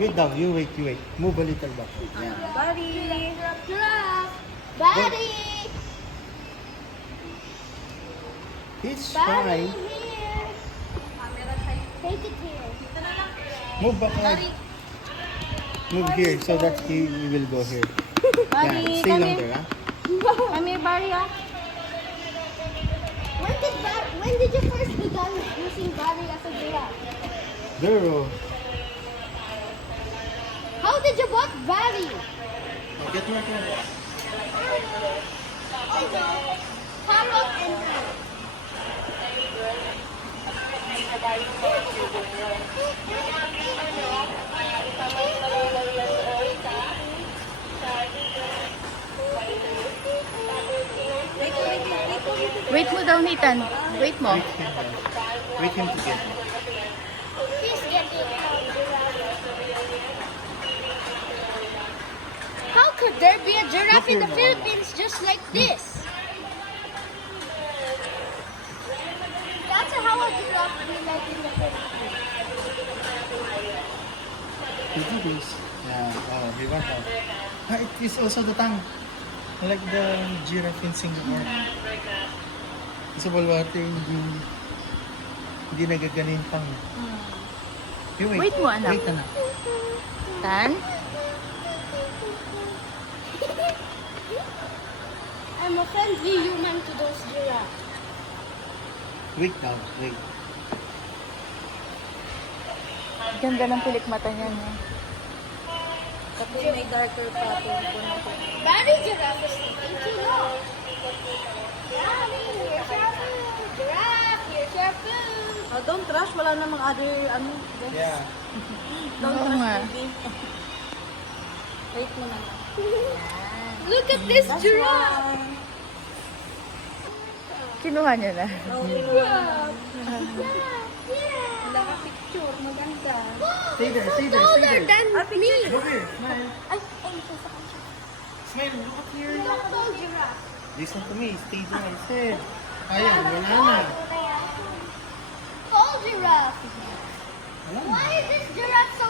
Wait daw, you wait. Move a little back. Yeah. Buddy. Giraffe. Buddy. He's Buddy fine. here. Take it here. Move back like. Move here so that he will go here. Buddy, Yeah, stay come longer, here. huh? Come here, Buddy, ah. When did you first begin using Buddy as a giraffe? There. How did you bought Buddy? Get right here. Carrot and ham. Wait mo daw, Nathan. Wait mo. Wait him to get me. He's getting How could there be a giraffe in the Philippines just like this? That's how a giraffe be like in the Philippines. You do this. Yeah. Oh, he went out. It is also the tongue. Like the giraffe in Singapore. Sa Baluarte, hindi nagaganin pang. You Wait mo, anak. Wait, anak. Tan? I'm a friendly human to those giraffes. Wait now. Wait. Ganda ng pilik mata niya, no? Tapos may darker pattern po na po. Daddy giraffe is eating too long. Daddy, here's your food. Giraffe, here's your food. Oh, don't rush. Wala namang other, ano. Yeah. Don't Oo rush, nga. baby. Wait mo na lang. Look at this That's giraffe. one. Kinuha niya na. Oh, Giraffe. Yeah. Naka-picture. Maganda. Stay there, stay there, stay Taller there. than me. Look here, smile. Ay, ito sa kanya. Smile, look up here. Tall giraffe. Listen to me, stay there, I said. Ayan, wala na. Tall giraffe. Wala na. Why is this giraffe so